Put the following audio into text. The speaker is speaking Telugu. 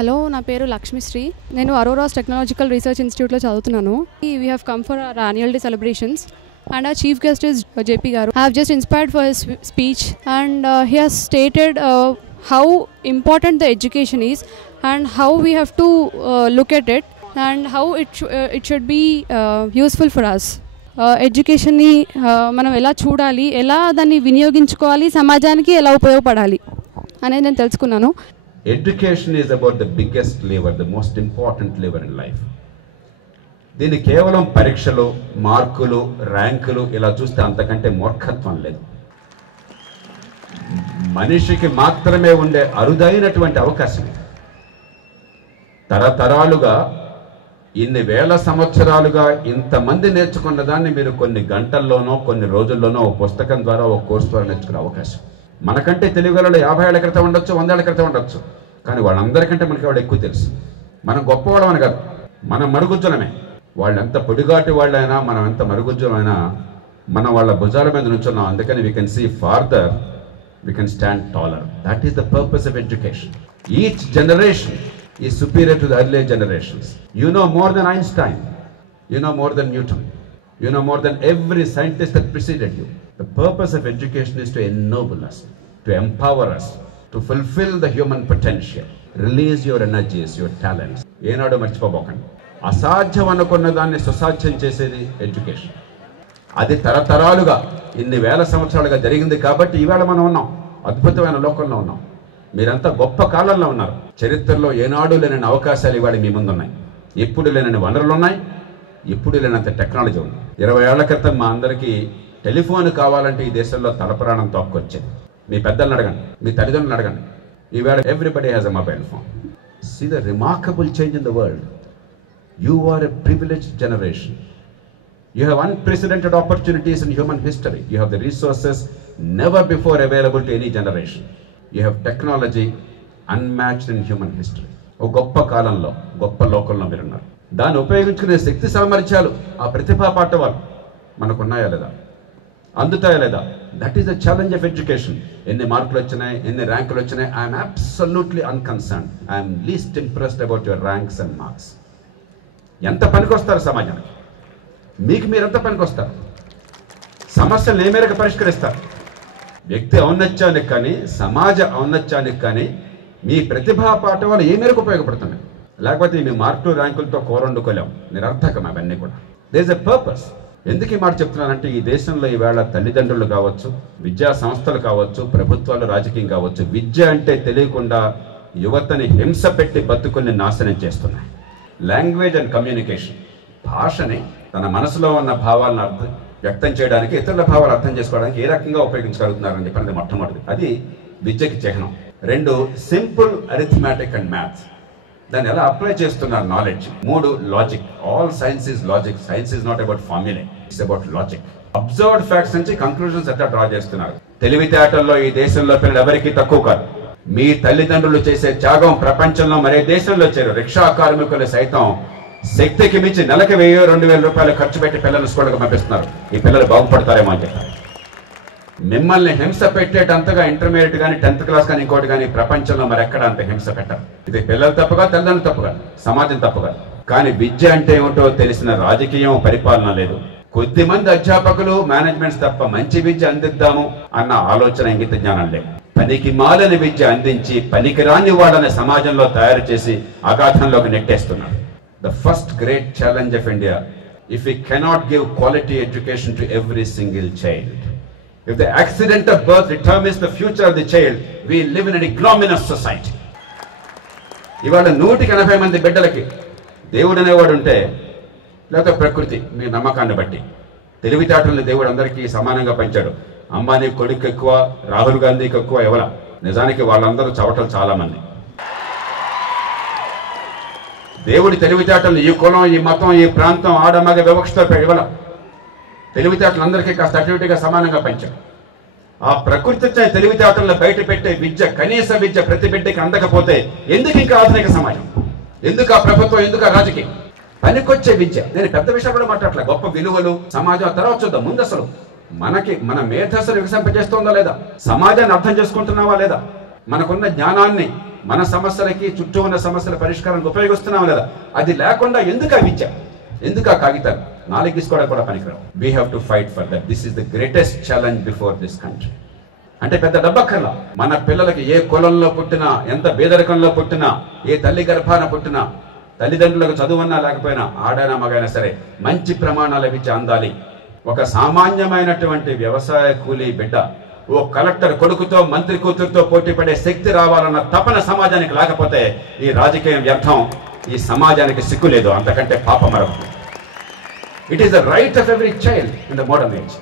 హలో, నా పేరు లక్ష్మిశ్రీ. నేను అరోరాస్ టెక్నాలజికల్ రీసెర్చ్ ఇన్స్టిట్యూట్లో చదువుతున్నాను. We have come for hour annual day celebrations and our chief guest is JP Garu. I have just inspired for his speech and he has stated how important the education is and how we have to look at it and how it should be useful for us. Education ni మనం ఎలా చూడాలి, ఎలా దాన్ని వినియోగించుకోవాలి, సమాజానికి ఎలా ఉపయోగపడాలి అనేది నేను తెలుసుకున్నాను. Education is about the biggest lever, the most important lever in life. దీన్ని కేవలం పరీక్షలు, మార్కులు, ర్యాంకులు ఇలా చూస్తే అంతకంటే మూర్ఖత్వం లేదు. మనిషికి మాత్రమే ఉండే అరుదైనటువంటి అవకాశం. తరతరాలుగా ఇన్ని వేల సంవత్సరాలుగా ఇంతమంది నేర్చుకున్న దాన్ని మీరు కొన్ని గంటల్లోనో కొన్ని రోజుల్లోనో ఒక పుస్తకం ద్వారా ఒక కోర్సు ద్వారా నేర్చుకునే అవకాశం. మనకంటే తెలివిగలలో 50 ఏళ్ల క్రితం ఉండొచ్చు, 100 ఏళ్ల క్రితం ఉండొచ్చు, కానీ వాళ్ళందరికంటే మనకి వాళ్ళు ఎక్కువ తెలుసు. మనం గొప్పవాళ్ళం అని కాదు, మనం మరుగుజ్జులమే. వాళ్ళు ఎంత పొడిగాటి వాళ్ళైనా, మనం ఎంత మరుగుజ్జులమైనా మనం వాళ్ళ భుజాల మీద నుంచున్నాం. అందుకని we can see farther, we can stand taller. That is the purpose of education. Each generation is superior to the earlier generations. You know more than Einstein, you know more than Newton, you know more than every scientist that preceded you. The purpose of education is to ennoble us, to empower us, to fulfill the human potential. Release your energies, your talents. ఏనాడు మర్చిపోబోకండి, అసాధ్యం అనుకున్న దాన్ని సుసాధ్యం చేసేది ఎడ్యుకేషన్. అది తరతరాలుగా ఇన్ని వేల సంవత్సరాలుగా జరిగింది కాబట్టి ఈవేళ మనం ఉన్నాం, అద్భుతమైన లోకంలో ఉన్నాం. మీరంతా గొప్ప కాలంలో ఉన్నారు. చరిత్రలో ఏనాడు లేని అవకాశాలు ఇవాళ మీ ముందు ఉన్నాయి. ఎప్పుడు లేని వనరులు ఉన్నాయి, ఎప్పుడు లేనంత టెక్నాలజీ ఉంది. 20 ఏళ్ల క్రితం మా అందరికీ టెలిఫోన్ కావాలంటే ఈ దేశంలో తలప్రాణం తోక్కొచ్చేది. మీ పెద్దలను అడగండి, మీ తల్లిదండ్రులను అడగండి. ఈవేళ everybody has a mobile phone. See the remarkable change in the world. You are a privileged generation. You have unprecedented opportunities in human history. You have the resources never before available to any generation. You have technology unmatched in human history. ఓ గొప్ప కాలంలో, గొప్ప లోకంలో మీరున్నారు. దాన్ని ఉపయోగించుకునే శక్తి సామర్థ్యాలు, ఆ ప్రతిభా పాఠవాలు మనకున్నాయా లేదా, అందుతాయా లేదా? That is the challenge of education. ఎన్ని మార్కులు వచ్చినాయి, ఎన్ని ర్యాంకులు వచ్చినాయి, I'm absolutely unconcern. I'm least impressed about your ranks and marks. ఎంత పనికొస్తారు సమాజానికి? మీకు మీరెంత పనికొస్తారు? సమస్యలు ఏ మేరకు పరిష్కరిస్తారు? వ్యక్తి ఔన్నత్యానికి కానీ, సమాజ ఔన్నత్యానికి కానీ మీ ప్రతిభా పాఠవాలు ఏ మేరకు ఉపయోగపడుతున్నాయి? లేకపోతే మీ మార్కులు ర్యాంకులతో కూరండుకోలేం, నిరర్థకం అవన్నీ కూడా. There is a purpose. ఎందుకు ఈ మాట చెప్తున్నానంటే, ఈ దేశంలో ఈవేళ తల్లిదండ్రులు కావచ్చు, విద్యా సంస్థలు కావచ్చు, ప్రభుత్వాలు, రాజకీయం కావచ్చు, విద్య అంటే తెలియకుండా యువతని హింస పెట్టి బతుకుని నాశనం చేస్తున్నాయి. లాంగ్వేజ్ అండ్ కమ్యూనికేషన్, భాషని తన మనసులో ఉన్న భావాలను వ్యక్తం చేయడానికి, ఇతరుల భావాలు అర్థం చేసుకోవడానికి ఏ రకంగా ఉపయోగించగలుగుతున్నారని చెప్పినది మొట్టమొదటి. అది విద్యకి చిహ్నం. 2, సింపుల్ అరిథమెటిక్ అండ్ మ్యాథ్స్, దాన్ని ఎలా అప్లై చేస్తున్నారు, knowledge. 3, logic. All science is logic. Science is not about formula, it's about logic. Observed facts నుంచి కంక్లూజన్స్ ఎట్లా డ్రా చేస్తున్నారు. తెలివితేటల్లో ఈ దేశంలో పిల్లలు ఎవరికి తక్కువ కాదు. మీ తల్లిదండ్రులు చేసే త్యాగం ప్రపంచంలో మరే దేశంలో చేరు. రిక్షా కార్మికులు సైతం శక్తికి మించి నెలకి 1000-2000 రూపాయలు ఖర్చు పెట్టి పిల్లలు స్కూళ్ళకు పంపిస్తున్నారు. ఈ పిల్లలు బాగుపడతారేమో అని చెప్పారు. మిమ్మల్ని హింస పెట్టేటంతగా ఇంటర్మీడియట్ కానీ, 10th క్లాస్ కానీ, ఇంకోటి కానీ ప్రపంచంలో మరి ఎక్కడ అంత హింస పెట్టారు. ఇది పిల్లలు తప్పుగా, తల్లిదండ్రులు తప్పుగా, సమాజం తప్పుగా. కానీ విద్య అంటే ఏమిటో తెలిసిన రాజకీయం, పరిపాలన లేదు. కొద్దిమంది అధ్యాపకులు, మేనేజ్మెంట్స్ తప్ప మంచి విద్య అందిద్దాము అన్న ఆలోచన, ఇంగిత జ్ఞానం లేదు. పనికి మాలని విద్య అందించి పనికిరాని వాళ్ళని సమాజంలో తయారు చేసి అగాధంలోకి నెట్టేస్తున్నారు. The first great challenge of India, if we cannot give quality education to every single child, if the accident of birth determines the future of the child, we live in an ignominious society. ఇవాళ 180 మంది బిడ్డలకి దేవుడు అనేవాడు ఉంటే, లేకపోతే ప్రకృతి మీ నమ్మకాన్ని బట్టి, తెలివితేటల్ని దేవుడు అందరికీ సమానంగా పంచాడు. అంబానీ కొడుకు ఎక్కువ, రాహుల్ గాంధీకి ఎక్కువ ఎవల? నిజానికి వాళ్ళందరూ చవటలు చాలా మంది. దేవుడి తెలివితేటలు ఈ కులం, ఈ మతం, ఈ ప్రాంతం, ఆడమగ వివక్షతో ఇవ్వాల. తెలివితేటలు అందరికీ కాస్త అటివిటీగా సమానంగా పంచాడు. ఆ ప్రకృతి తెలివితేటలను బయట పెట్టే విద్య, కనీస విద్య ప్రతి బిడ్డకి అందకపోతే ఎందుకు ఇంకా ఆధునిక సమాజం? ఎందుకు ఆ ప్రభుత్వం? ఎందుకు ఆ రాజకీయం? పనికొచ్చే విద్య. నేను పెద్ద విషయం కూడా మాట్లాడలే. గొప్ప విలువలు, సమాజం తర్వాత చూద్దాం. ముందు అసలు మన మేధస్సును వికసింపజేస్తుందా లేదా? సమాజాన్ని అర్థం చేసుకుంటున్నావా లేదా? మనకున్న జ్ఞానాన్ని మన సమస్యలకి చుట్టూ ఉన్న సమస్యల పరిష్కారానికి ఉపయోగిస్తున్నాం లేదా? అది లేకుండా ఎందుకు ఆ విద్య, ఎందుకు ఆ కాగితాలు? 4 తీసుకోవడం కూడా పనికిరావు. We have to fight for that. This is the greatest challenge before this country. అంటే పెద్ద డబ్బక్కర్లా. మన పిల్లలకి ఏ కులంలో పుట్టినా, ఎంత పేదరికంలో పుట్టినా, ఏ తల్లి గర్భాన పుట్టినా, తల్లిదండ్రులకు చదువున్నా లేకపోయినా, ఆడైనా మగైనా సరే మంచి ప్రమాణాలు ఇచ్చి అందాలి. ఒక సామాన్యమైనటువంటి వ్యవసాయ కూలీ బిడ్డ ఓ కలెక్టర్ కొడుకుతో మంత్రి కూతురుతో పోటీ పడే శక్తి రావాలన్న తపన సమాజానికి లేకపోతే ఈ రాజకీయం వ్యర్థం, ఈ సమాజానికి సిగ్గు లేదు, అంతకంటే పాప మరొకటి. It is the right of every child in the modern age.